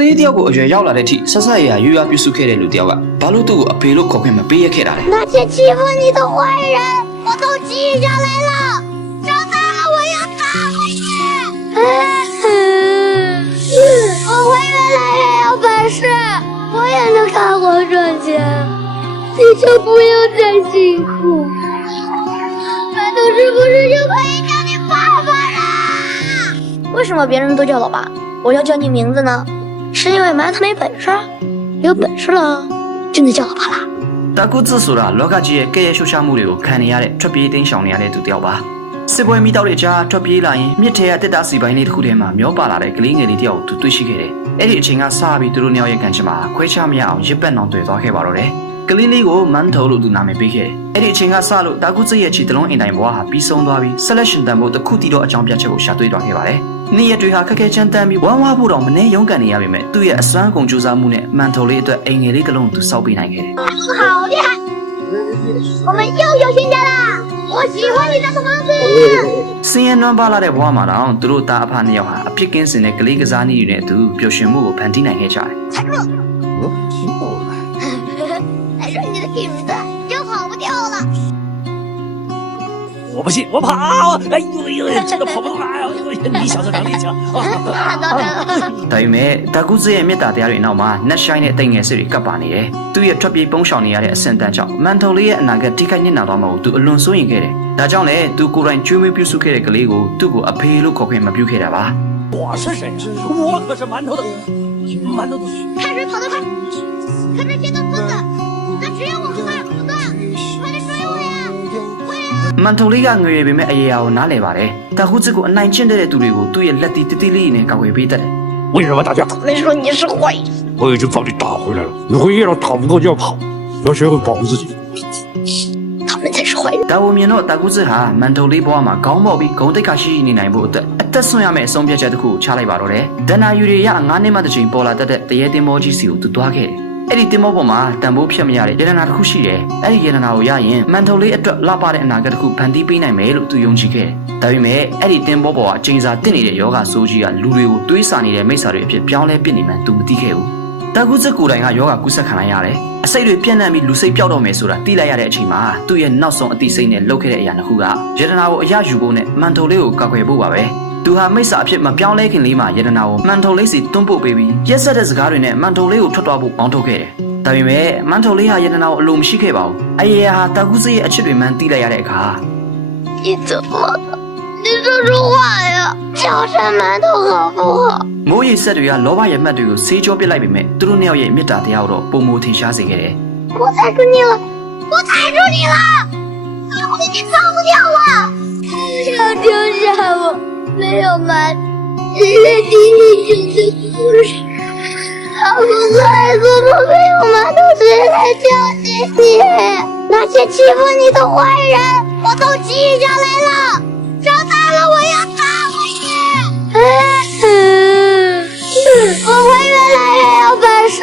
လေးတယောက်ကိုအရွယ်ရောက်လာတဲ့အထိဆက်ဆက်ရရွရွပြုစုခဲ့တဲ့လူတယောက်ကဘာလို့သူ့ကိုအဖေလို့ခေါ်ခွင့်မပေးရခဲ့တာလဲ那些欺负你的坏人我都记下来了长大了我要打回去我会越来越有本事我也能干活赚钱你就不用再辛苦馒头是不是就可以叫你爸爸了为什么别人都叫老爸我要叫你名字呢是因为馒头没本事有本事了就能叫老爸了တကူဇဆိုတာလောကကြီးရဲ့ကဲ့ရဲ့ရှုရှားမှုတွေကိုခံနေရတဲ့ထွက်ပြေးတင်းရှောင်နေရတဲ့သူတယောက်ပါစစ်ပွဲမိတောက်တဲ့ကြားထွက်ပြေးလာရင်မြစ်ထဲကတစ်တာစီပိုင်းလေးတစ်ခုထဲမှာမျောပါလာတဲ့ကလေးငယ်လေးတယောက်ကိုသူတွေ့ရှိခဲ့တယ်အဲ့ဒီအချိန်ကစပြီးသူတို့နှစ်ယောက်ရဲ့ကန်ချင်မှာခွဲခြားမရအောင်ရစ်ပတ်နှောင်တွေ့သွားခဲ့ပါတော့တယ်ကလေးလေးကိုမန်ထိုလို့သူနာမည်ပေးခဲ့တယ်အဲ့ဒီအချိန်ကစလို့တကူဇရဲ့ခြေတလုံးအင်တိုင်းဘွားဟာပြီးဆုံးသွားပြီး selection တန်ဖို့တစ်ခုတည်းတော့အကြောင်းပြချက်ကိုရှာတွေ့သွားခဲ့ပါတယ်နေ့ရက်တွေဟာခက်ခဲချမ်းတမ်းပြီးဝမ်းဝါဖို့တော့မနှဲရုန်းကန်နေရပေမဲ့သူ့ရဲ့အစွမ်းကုန်ကြိုးစားမှုနဲ့မန်ထိုလေးအတွက်အိမ်ငယ်လေးတစ်လုံးသူစောက်ပေးနိုင်ခဲ့တယ်好厉害我们又有新家啦我喜欢你这个房子စင်ရနွမ်းပါလာတဲ့ဘဝမှာတော့သူတို့သားအဖနှစ်ယောက်ဟာအဖြစ်ကင်းစင်တဲ့ကလေးကစားနည်းတွေနဲ့အတူပျော်ရွှင်မှုကိုဖန်တီးနိုင်ခဲ့ကြတယ်才哥还是你的影子又跑不掉了我不信，我跑！哎呦，这个跑不快啊！你小子长力气啊！ဒါပေမဲ့တကူဇရဲ့မေတ္တာတရားတွေနောက်မှာနတ်ရှိုင်းတဲ့တိမ်ငယ်စစ်တွေကပ်ပါနေတယ်။သူ့ရဲ့ထွက်ပြေးပုန်းရှောင်နေရတဲ့အဆင့်တန်းကြောင့်မန်ထိုလေးရဲ့အနာဂတ်ထိခိုက်နစ်နာသွားမှာကိုသူအလွန်စိုးရိမ်ခဲ့တယ်။ဒါကြောင့်လည်းသူကိုယ်တိုင်ကျွေးမွေးပြုစုခဲ့တဲ့ကလေးကိုသူ့ကိုအဖေလို့ခေါ်ခွင့်မပြုခဲ့တာပါ我是谁呀？我可是馒头的开水跑得快可是见到孙子那只有我们二不断快点追我呀မန်ထိုလေးကငွေရပေမဲ့အရေးအအောင်နားလည်ပါတယ်။တကူဇကိုအနိုင်ကျင့်တဲ့သူတွေကိုသူ့ရဲ့လက်တီတိတိလေးနဲ့ကာကွယ်ပေးတတ်တယ်为什么打架？没说你是坏人我已经把你打回来了，你会遇到打不过就要跑，要学会保护自己。他们才是坏人ဒါဝမြင်တော့တကူဇဟာမန်ထိုလေးဘဝမှာခေါင်းပေါက်ပြီးဂုံတိတ်ခါရှိနေနိုင်ဖို့အတွက်အသက်ဆွမ်းရမယ့်အဆုံးဖြတ်ချက်တစ်ခုချလိုက်ပါတော့တယ်။ဒဏ္ဍာယူတွေရ9နှစ်မှတစ်ချိန်ပေါ်လာတတ်တဲ့တရေတင်မောကြီးစီကိုသူတွားခဲ့တယ်။အဲ့ဒီတင်မောပေါ်မှာတန်ဖိုးဖြတ်မရတဲ့ရတနာတစ်ခုရှိတယ်။အဲ့ဒီရတနာကိုရရင်မန်ထိုလေးအတွက်လှပတဲ့အနာဂတ်တစ်ခုဖန်တီးပေးနိုင်မယ်လို့သူယုံကြည်ခဲ့တယ်။ဒါပေမဲ့အဲ့ဒီတင်မောပေါ်ကအချိန်စာတက်နေတဲ့ယောဂဆိုးကြီးကလူတွေကိုတွေးဆနေတဲ့မိစ္ဆာတွေအဖြစ်ပြောင်းလဲပစ်နေမှန်းသူမသိခဲ့ဘူး။တကူဇကိုယ်တိုင်ကယောဂကူးဆက်ခံလိုက်ရတယ်။အစိတ်တွေပြန့်နှံ့ပြီးလူစိတ်ပျောက်တော့မယ်ဆိုတာသိလိုက်ရတဲ့အချိန်မှာသူ့ရဲ့နောက်ဆုံးအသိစိတ်နဲ့လှုပ်ခဲ့တဲ့အရာတစ်ခုကရတနာကိုအရယူဖို့နဲ့မန်ထိုလေးကိုကောက်ွယ်ဖို့ပါပဲ။သူဟာမိစ္ဆာအဖြစ်မပြောင်းလဲခင်လေးမှာရတနာကိုမန်ထိုလေးစီတွန်းပို့ပေးပြီးရက်ဆက်တဲ့စကားတွေနဲ့မန်ထိုလေးကိုထွက်သွားဖို့ပေါင်းထုတ်ခဲ့တယ်။ဒါပေမဲ့မန်ထိုလေးဟာရတနာကိုအလိုမရှိခဲ့ပါဘူး။အယေဟာတကူဇရဲ့အချစ်တွေမှန်းသိလိုက်ရတဲ့အခါ你怎么了你说出话呀叫声馒头好不好မိုးရေဆက်တွေကလောဘရဲ့မှတ်တွေကိုဆေးကြောပစ်လိုက်ပေမဲ့သူတို့နှစ်ယောက်ရဲ့မေတ္တာတရားကိုတော့ပုံမထင်ရှားစေခဲ့တယ်我踩住你了我踩住你了要不你逃不掉了要丢下我没有瞒只是听你讲的故事他不在怎么没有馒头谁来教训你那些欺负你的坏人我都记下来了长大了我要打回去我会越来越有本事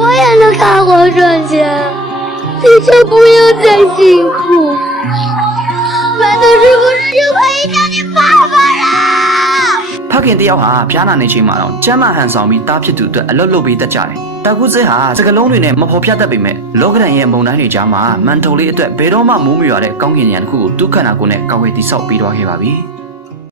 我也能干活赚钱你就不用再辛苦馒头是不是就可以叫你爸爸了ဖခင်တယောက်ဟာဖျားနာနေချိန်မှာတော့ကျမ်းမာဟန်ဆောင်ပြီးတားဖြစ်သူအတွက်အလွတ်လုပ်ပေးတတ်ကြတယ်။တကူဇဟာစကလုံးတွေနဲ့မဖော်ပြတတ်ပေမဲ့လောကဒဏ်ရဲ့မုံတိုင်းတွေကြားမှာမန်ထိုလေးအတွက်ဘယ်တော့မှမိုးမရွာတဲ့ကောင်းကင်ဉာဏ်တစ်ခုကိုသူ့ခန္ဓာကိုယ်နဲ့ကာဝယ်တိဆောက်ပေးသွားခဲ့ပါပြီ။